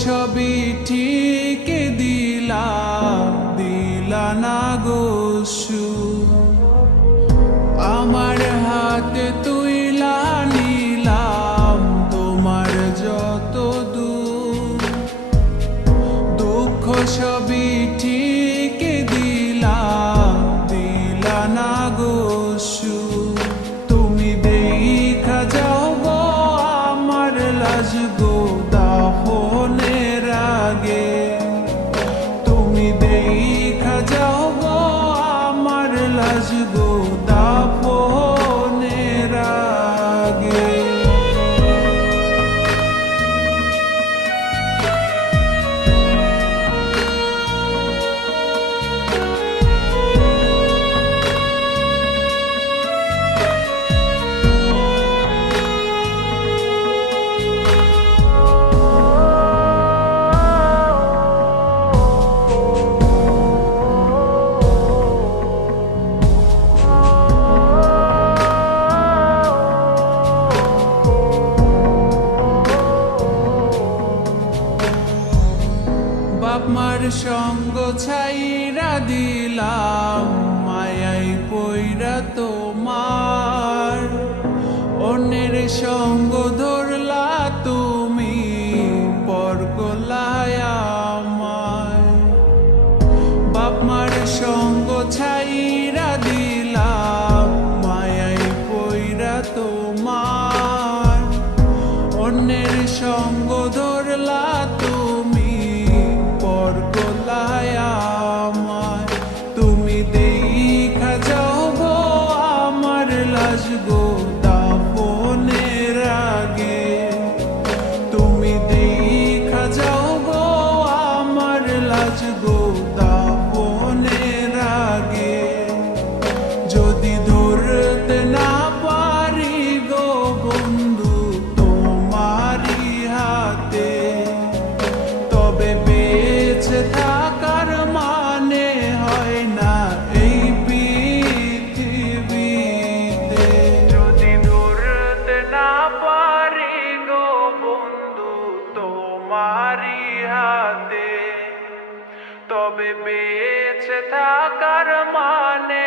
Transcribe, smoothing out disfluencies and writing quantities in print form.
সবই ঠিক দিলা না গো সুখ। আমার হাতে তুইলা নিলাম তোমার যত দুঃখ সবই ঠিক দিলা না গো সুখ। তুমি দেখা যাও গো আমার লাজ গো দাফনের আগে। তুমি দেখা যাও গো আমার লাজ গো দাফনের আগে। বাপ মার সঙ্গ ছাইরা দিলাম মায়াই পইরা তোমার। অন্যের সঙ্গ ধরলা তুমি পর করলায় আমায়। বাপ মার সঙ্গ ছাইরা দিলাম মায়াই পইরা তোমার। অন্যের সঙ্গ ধরলা তুমি পর করলায় আমায়। তুমি দেখা যাও গো আমার লাজ গো দাফনের আগে। তুমি দেখা যাও গো আমার লাজ গো দাফনের আগে। যদি ধরতে না পারি গো বন্ধু তোমারি হাতে, তবে বেঁচে থাকার মানে হয় না এই পৃথিবীতে। যদি ধরতে না পারি গো বন্ধু তোমারি হাতে, তবে বেঁচে থাকার মানে